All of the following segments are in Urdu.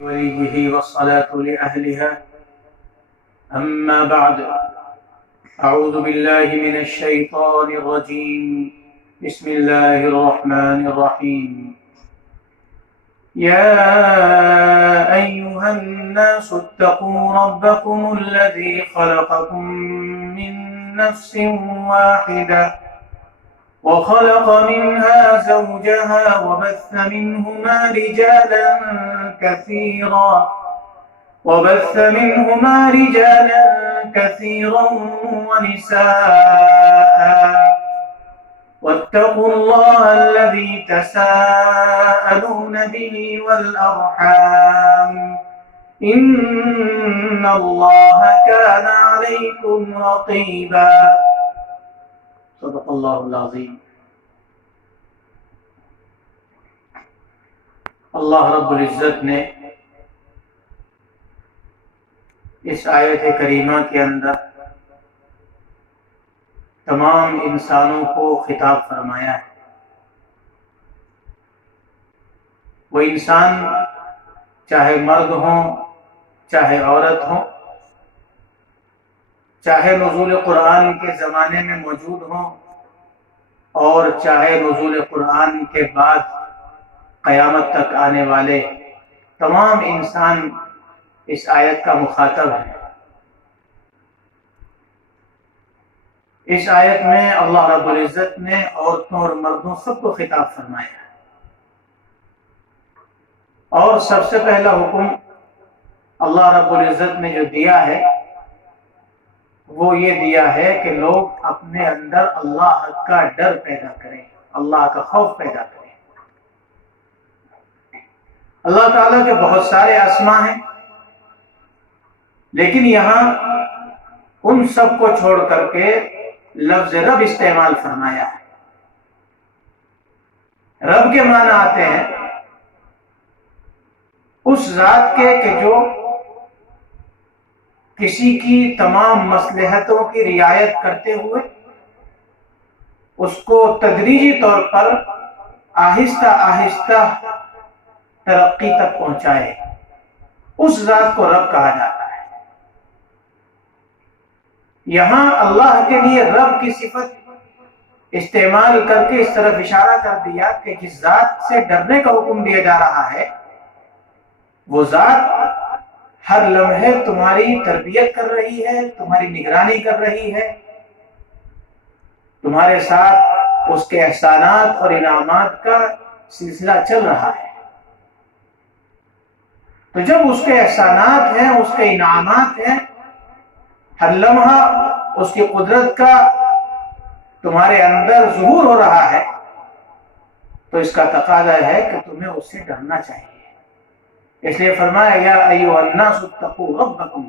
وليه والصلاة لأهلها. أما بعد، أعوذ بالله من الشيطان الرجيم. بسم الله الرحمن الرحيم. يا أيها الناس اتقوا ربكم الذي خلقكم من نفس واحدة وخلق منها زوجها وبث منهما رجالا كثيرا ونساء، واتقوا الله الذي تساءلون به والأرحام إن الله كان عليكم رقيبا. صدق اللہ العظیم. اللہ رب العزت نے اس آیت کریمہ کے اندر تمام انسانوں کو خطاب فرمایا ہے. وہ انسان چاہے مرد ہوں چاہے عورت ہوں، چاہے نزول قرآن کے زمانے میں موجود ہوں اور چاہے نزول قرآن کے بعد قیامت تک آنے والے تمام انسان اس آیت کا مخاطب ہے. اس آیت میں اللہ رب العزت نے عورتوں اور مردوں سب کو خطاب فرمایا ہے، اور سب سے پہلا حکم اللہ رب العزت نے جو دیا ہے وہ یہ دیا ہے کہ لوگ اپنے اندر اللہ کا ڈر پیدا کریں، اللہ کا خوف پیدا کریں. اللہ تعالیٰ کے بہت سارے اسماء ہیں، لیکن یہاں ان سب کو چھوڑ کر کے لفظ رب استعمال فرمایا ہے. رب کے معنی آتے ہیں اس ذات کے کہ جو کسی کی تمام مصلحتوں کی رعایت کرتے ہوئے اس کو تدریجی طور پر آہستہ آہستہ ترقی تک پہنچائے. اس ذات کو رب کہا جاتا ہے. یہاں اللہ کے لیے رب کی صفت استعمال کر کے اس طرف اشارہ کر دیا کہ جس ذات سے ڈرنے کا حکم دیا جا رہا ہے وہ ذات ہر لمحے تمہاری تربیت کر رہی ہے، تمہاری نگرانی کر رہی ہے، تمہارے ساتھ اس کے احسانات اور انعامات کا سلسلہ چل رہا ہے. تو جب اس کے احسانات ہیں، اس کے انعامات ہیں، ہر لمحہ اس کی قدرت کا تمہارے اندر ظہور ہو رہا ہے، تو اس کا تقاضا ہے کہ تمہیں اس سے ڈرنا چاہیے. اس لیے فرمایا یا ایھا الناس اتقوا ربکم،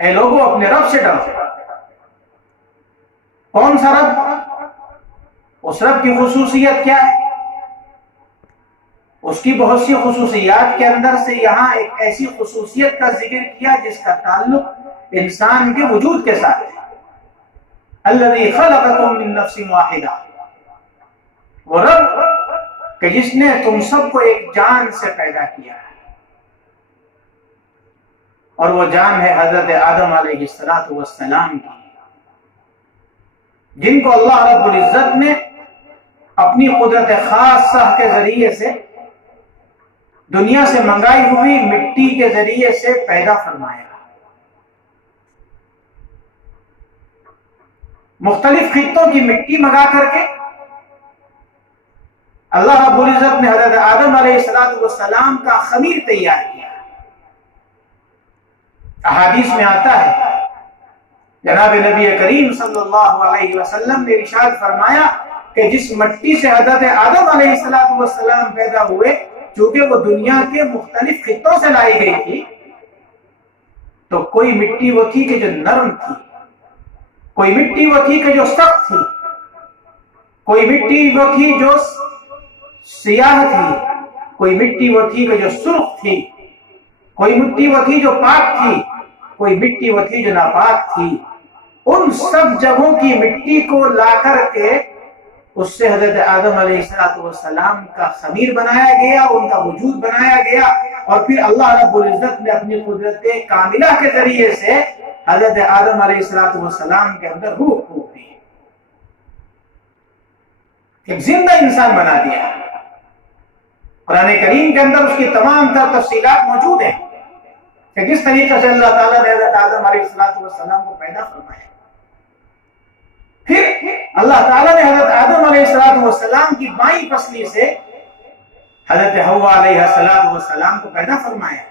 اے لوگوں اپنے رب سے ڈرو. کون سا رب؟ اس رب کی خصوصیت کیا ہے؟ اس کی بہت سی خصوصیات کے اندر سے یہاں ایک ایسی خصوصیت کا ذکر کیا جس کا تعلق انسان کے وجود کے ساتھ ہے. الذی خلقکم من نفس واحدہ، وہ رب کہ جس نے تم سب کو ایک جان سے پیدا کیا ہے، اور وہ جان ہے حضرت آدم علیہ السلام کی، جن کو اللہ رب العزت نے اپنی قدرت خاصہ کے ذریعے سے دنیا سے منگائی ہوئی مٹی کے ذریعے سے پیدا فرمایا. مختلف خطوں کی مٹی منگا کر کے اللہ رب العزت نے حضرت آدم علیہ السلام کا خمیر تیار کیا. احادیث میں آتا ہے جناب نبی کریم صلی اللہ علیہ وسلم نے ارشاد فرمایا کہ جس مٹی سے حضرت آدم علیہ السلام پیدا ہوئے، چونکہ وہ دنیا کے مختلف خطوں سے لائی گئی تھی، تو کوئی مٹی وہ تھی کہ جو نرم تھی، کوئی مٹی وہ تھی کہ جو سخت تھی، کوئی مٹی وہ تھی جو سیاہ تھی، کوئی مٹی وہ تھی کہ جو سرخ تھی، کوئی مٹی وہ تھی جو پاک تھی، کوئی مٹی وہ تھی جو ناپاک تھی. ان سب جگہوں کی مٹی کو لا کر کے اس سے حضرت آدم علیہ السلام کا خمیر بنایا گیا، ان کا وجود بنایا گیا، اور پھر اللہ رب العزت نے اپنی قدرت کاملہ کے ذریعے سے حضرت آدم علیہ السلام کے اندر روح پھونک دی، ایک زندہ انسان بنا دیا۔ قرآن کریم کے اندر اس کی تمام تر تفصیلات موجود ہیں کہ کس طریقے سے اللہ تعالیٰ نے حضرت آدم علیہ السلام کو پیدا فرمایا۔ پھر اللہ تعالیٰ نے حضرت آدم علیہ السلام کی بائیں پسلی سے حضرت حوا علیہ السلام کو پیدا فرمایا،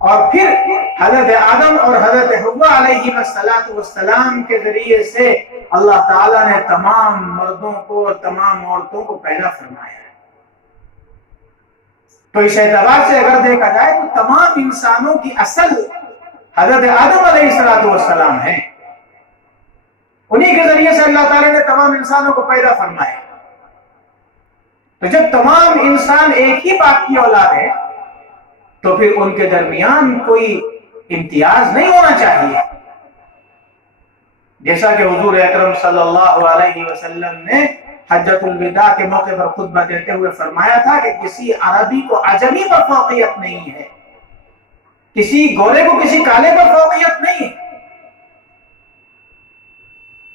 اور پھر حضرت آدم اور حضرت حوا علیہ السلام کے ذریعے سے اللہ تعالیٰ نے تمام مردوں کو اور تمام عورتوں کو پیدا فرمایا۔ تو اس اعتبار سے اگر دیکھا جائے تو تمام انسانوں کی اصل حضرت آدم علیہ السلام ہیں، انہی کے ذریعے سے اللہ تعالیٰ نے تمام انسانوں کو پیدا فرمایا۔ تو جب تمام انسان ایک ہی باپ کی اولاد ہے تو پھر ان کے درمیان کوئی امتیاز نہیں ہونا چاہیے، جیسا کہ حضور اکرم صلی اللہ علیہ وسلم نے حجۃ الوداع کے موقع پر خطبہ دیتے ہوئے فرمایا تھا کہ کسی عربی کو عجمی پر فوقیت نہیں ہے، کسی گورے کو کسی کالے پر فوقیت نہیں ہے۔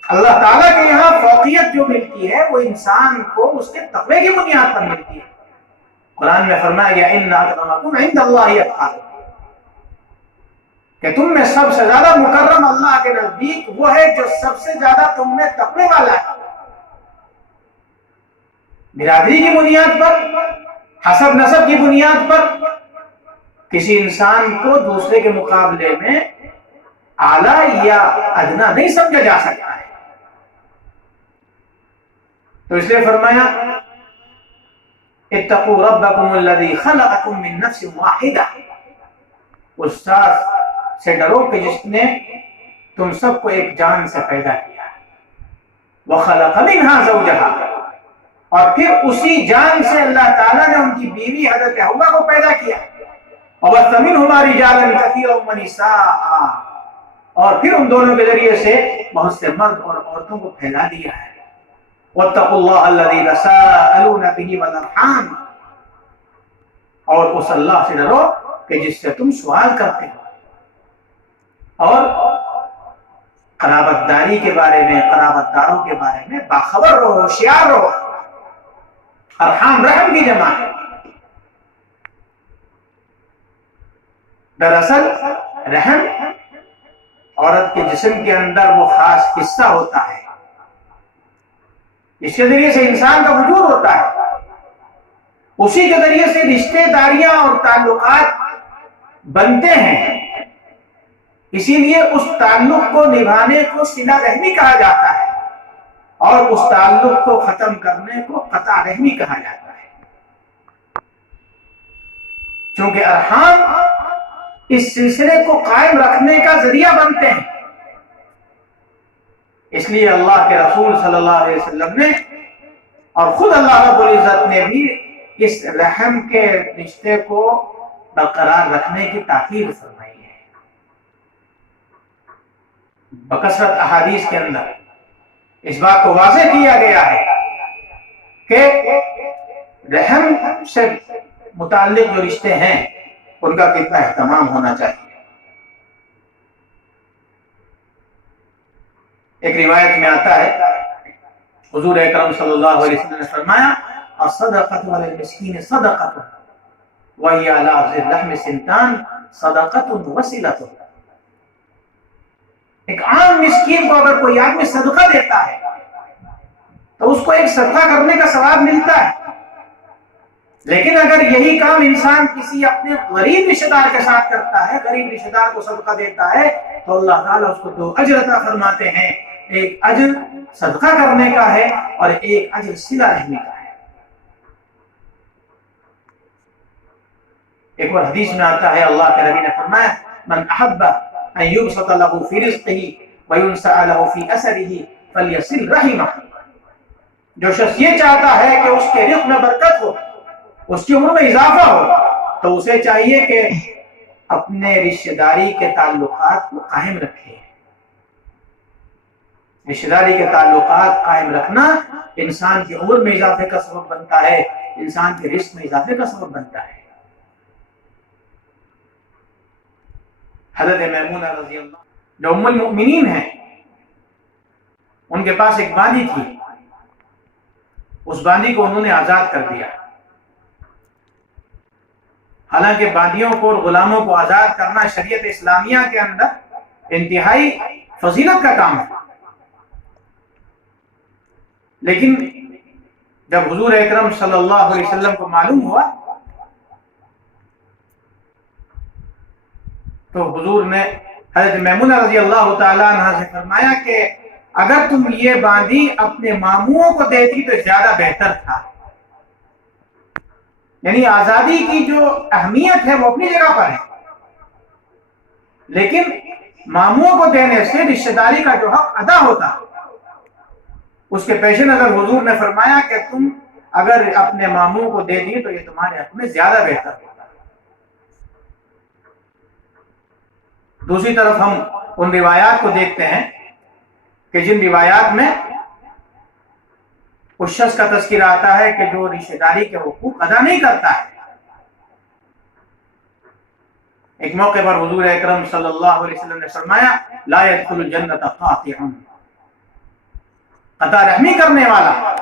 اللہ تعالیٰ کے یہاں فوقیت جو ملتی ہے وہ انسان کو اس کے تقوی کی بنیاد پر ملتی ہے۔ قرآن میں فرمایا گیا ان اکرمکم عند اللہ اتقاکم، کہ تم میں سب سے زیادہ مکرم اللہ کے نزدیک وہ ہے جو سب سے زیادہ تم میں تقوی والا ہے۔ برادری کی بنیاد پر، حسب نسب کی بنیاد پر کسی انسان کو دوسرے کے مقابلے میں اعلیٰ یا ادنا نہیں سمجھا جا سکتا ہے۔ تو اس لیے فرمایا اتقوا ربکم الذی خلقکم من نفس واحدہ، اس ذات سے ڈرو کہ جس نے تم سب کو ایک جان سے پیدا کیا، وخلق منہا زوجہا، اور پھر اسی جان سے اللہ تعالیٰ نے ان کی بیوی حضرت حوا کو پیدا کیا، وَبَثَّ مِنْهُمَا رِجَالًا كَثِيرًا وَنِسَاءً، اور پھر ان دونوں کے ذریعے سے بہت سے مرد اور عورتوں کو پھیلا دیا ہے۔ وَاتَّقُوا اللَّهَ الَّذِي تَسَاءَلُونَ بِهِ وَالْأَرْحَامَ، اور اس اللہ سے ڈرو کہ جس سے تم سوال کرتے ہو، اور قرابت داری کے بارے میں، قرابت داروں کے بارے میں باخبر رہو، ہوشیار رہو۔ ارحام رحم کی جمع ہے۔ دراصل رحم عورت کے جسم کے اندر وہ خاص حصہ ہوتا ہے جس کے ذریعے سے انسان کا وجود ہوتا ہے، اسی کے ذریعے سے رشتے داریاں اور تعلقات بنتے ہیں، اسی لیے اس تعلق کو نبھانے کو صلہ رحمی کہا جاتا ہے، اور اس تعلق کو ختم کرنے کو قطع رحمی کہا جاتا ہے۔ چونکہ ارحام اس سلسلے کو قائم رکھنے کا ذریعہ بنتے ہیں، اس لیے اللہ کے رسول صلی اللہ علیہ وسلم نے اور خود اللہ رب العزت نے بھی اس رحم کے رشتے کو برقرار رکھنے کی تاکید فرمائی ہے۔ بکثرت احادیث کے اندر اس بات کو واضح کیا گیا ہے کہ رحم سے متعلق جو رشتے ہیں ان کا کتنا اہتمام ہونا چاہیے۔ ایک روایت میں آتا ہے حضور اکرم صلی اللہ علیہ وسلم نے فرمایا الصدقۃ علی المسکین صدقۃ وہی علی ذی الرحم سنتان صدقۃ وصلۃ۔ ایک عام مسکین کو اگر کوئی آدمی صدقہ دیتا ہے تو اس کو ایک صدقہ کرنے کا ثواب ملتا ہے، لیکن اگر یہی کام انسان کسی اپنے غریب رشتہ دار کے ساتھ کرتا ہے، غریب رشتہ دار کو صدقہ دیتا ہے، تو اللہ تعالیٰ اس کو 2 اجر عطا فرماتے ہیں، ایک اجر صدقہ کرنے کا ہے اور ایک اجر صلہ رحمی کا ہے۔ ایک اور حدیث میں آتا ہے اللہ کے نبی نے فرمایا من احب ان یبسط له فی رزقه وینسأ له فی اثره فلیصل رحمہ، جو شخص یہ چاہتا ہے کہ اس کے رزق میں برکت ہو، اس کی عمر میں اضافہ ہو، تو اسے چاہیے کہ اپنے رشتہ داری کے تعلقات کو قائم رکھے، رشتہ داری کے تعلقات قائم رکھنا انسان کی عمر میں اضافے کا سبب بنتا ہے، انسان کے رزق میں اضافے کا سبب بنتا ہے۔ حضرت میمونہ رضی اللہ جو ام المؤمنین ہیں، ان کے پاس ایک باندی تھی، اس باندی کو انہوں نے آزاد کر دیا۔ حالانکہ باندیوں کو اور غلاموں کو آزاد کرنا شریعت اسلامیہ کے اندر انتہائی فضیلت کا کام ہے، لیکن جب حضور اکرم صلی اللہ علیہ وسلم کو معلوم ہوا تو حضور نے حضرت میمونہ رضی اللہ تعالیٰ عنہ سے فرمایا کہ اگر تم یہ باندی اپنے ماموں کو دیتی تو زیادہ بہتر تھا۔ یعنی آزادی کی جو اہمیت ہے وہ اپنی جگہ پر ہے، لیکن ماموں کو دینے سے رشتہ داری کا جو حق ادا ہوتا، اس کے پیش نظر حضور نے فرمایا کہ تم اگر اپنے ماموں کو دے دی تو یہ تمہارے حق میں زیادہ بہتر ہوتا۔ دوسری طرف ہم ان روایات کو دیکھتے ہیں کہ جن روایات میں اس شخص کا تذکرہ آتا ہے کہ جو رشتہ داری کے حقوق ادا نہیں کرتا ہے۔ ایک موقع پر حضور اکرم صلی اللہ علیہ وسلم نے فرمایا لا يدخل الجنت قاطع، قطع رحمی کرنے والا،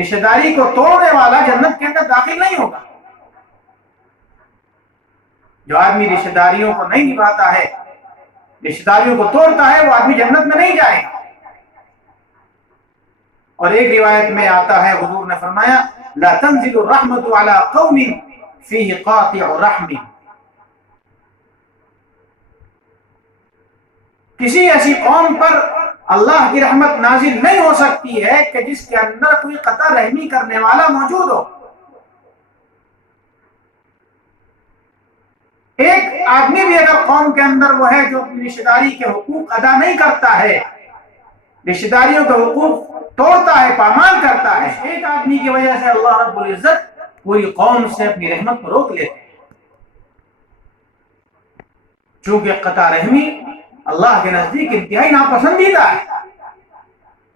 رشتہ داری کو توڑنے والا جنت کے اندر داخل نہیں ہوگا۔ جو آدمی رشتہ داریوں کو نہیں نبھاتا ہے، رشتہ داریوں کو توڑتا ہے، وہ آدمی جنت میں نہیں جائے گا۔ اور ایک روایت میں آتا ہے حضور نے فرمایا لا تنزل الرحمت علی قوم فیہ قاطع رحم، کسی ایسی قوم پر اللہ کی رحمت نازل نہیں ہو سکتی ہے کہ جس کے اندر کوئی قطع رحمی کرنے والا موجود ہو۔ ایک آدمی بھی اگر قوم کے اندر وہ ہے جو اپنی رشتہ داری کے حقوق ادا نہیں کرتا ہے، رشتہ داریوں کے حقوق توڑتا ہے، پامال کرتا ہے، ایک آدمی کی وجہ سے اللہ رب العزت پوری قوم سے اپنی رحمت کو روک لیتے ہیں۔ چونکہ قطع رحمی اللہ کے نزدیک انتہائی ناپسندیدہ ہے،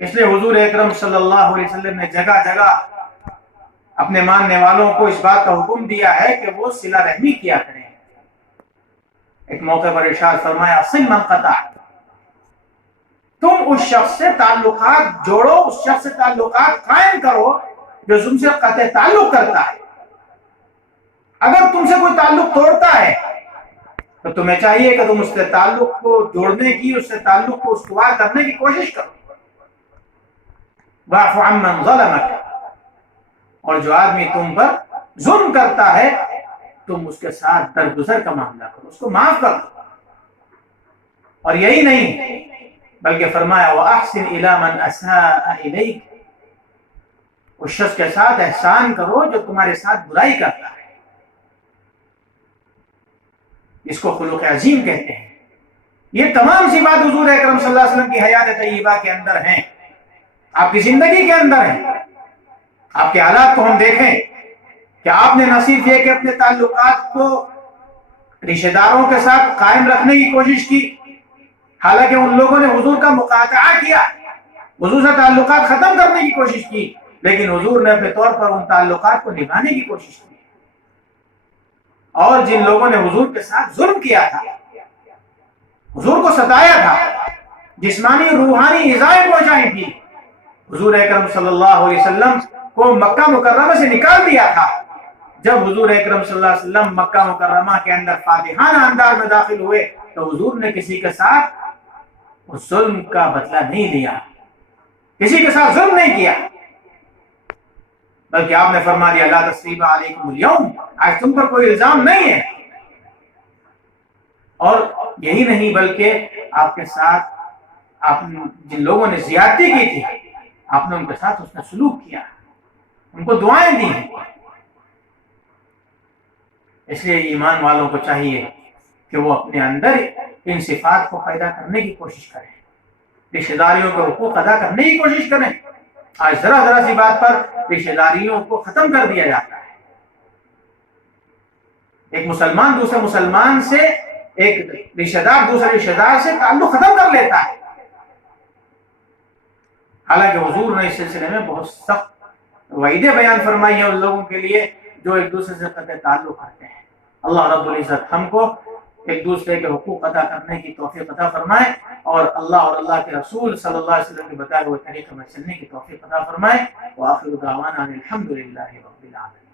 اس لیے حضور اکرم صلی اللہ علیہ وسلم نے جگہ جگہ اپنے ماننے والوں کو اس بات کا حکم دیا ہے کہ وہ صلہ رحمی کیا کریں۔ ایک موقع پر ارشاد فرمایا صل من قطع، تم اس شخص سے تعلقات جوڑو، اس شخص سے تعلقات قائم کرو جو تم سے قطع تعلق کرتا ہے۔ اگر تم سے کوئی تعلق توڑتا ہے تو تمہیں چاہیے کہ تم اس سے تعلق کو جوڑنے کی، اس سے تعلق کو استوار کرنے کی کوشش کرو۔ واعف عمن ظلمک، اور جو آدمی تم پر ظلم کرتا ہے تم اس کے ساتھ درگزر کا معاملہ کرو، اس کو معاف کر دو۔ اور یہی نہیں بلکہ فرمایا وَأَحْسِنْ إِلَى مَنْ أَسَاءَ إِلَيْكَ، اس شخص کے ساتھ احسان کرو جو تمہارے ساتھ برائی کرتا ہے۔ اس کو خلق عظیم کہتے ہیں۔ یہ تمام سی بات حضور اکرم صلی اللہ علیہ وسلم کی حیات طیبہ کے اندر ہیں، آپ کی زندگی کے اندر ہیں۔ آپ کے حالات کو ہم دیکھیں کہ آپ نے نہ صرف یہ کہ اپنے تعلقات کو رشتہ داروں کے ساتھ قائم رکھنے کی کوشش کی، حالانکہ ان لوگوں نے حضور کا مقاطعہ کیا، حضور سے تعلقات ختم کرنے کی کوشش کی، لیکن حضور نے اپنے طور پر ان تعلقات کو نبھانے کی کوشش کی۔ اور جن لوگوں نے حضور کے ساتھ ظلم کیا تھا، حضور کو ستایا تھا، جسمانی روحانی ایذائیں پہنچائی تھی، حضور اکرم صلی اللہ علیہ وسلم کو مکہ مکرمہ سے نکال دیا تھا۔ جب حضور اکرم صلی اللہ علیہ وسلم مکہ مکرمہ کے اندر فاتحانہ انداز میں داخل ہوئے تو حضور نے کسی کے ساتھ اس ظلم کا بدلہ نہیں لیا، کسی کے ساتھ ظلم نہیں کیا، بلکہ آپ نے فرما دیا لا تثریب علیکم اليوم، آج تم پر کوئی الزام نہیں ہے۔ اور یہی نہیں بلکہ آپ کے ساتھ آپ جن لوگوں نے زیادتی کی تھی آپ نے ان کے ساتھ اس نے سلوک کیا، ان کو دعائیں دی۔ اس لیے ایمان والوں کو چاہیے کہ وہ اپنے اندر ان صفات کو پیدا کرنے کی کوشش کریں، رشتہ داریوں کے حقوق ادا کرنے کی کوشش کریں۔ آج ذرا ذرا سی بات پر رشتہ داریوں کو ختم کر دیا جاتا ہے۔ ایک مسلمان دوسرے مسلمان سے، ایک رشتہ دار دوسرے رشتہ دار سے تعلق ختم کر لیتا ہے، حالانکہ حضور نے اس سلسلے میں بہت سخت وعیدیں بیان فرمائی ہیں ان لوگوں کے لیے جو ایک دوسرے سے قطع تعلق کرتے ہیں۔ اللہ رب العزت ہم کو ایک دوسرے کے حقوق ادا کرنے کی توفیق عطا فرمائے، اور اللہ اور اللہ کے رسول صلی اللہ علیہ وسلم کے بتائے ہوئے طریقے میں چلنے کی توفیق عطا فرمائے۔ وآخر دعوانا الحمد للہ رب العالمین۔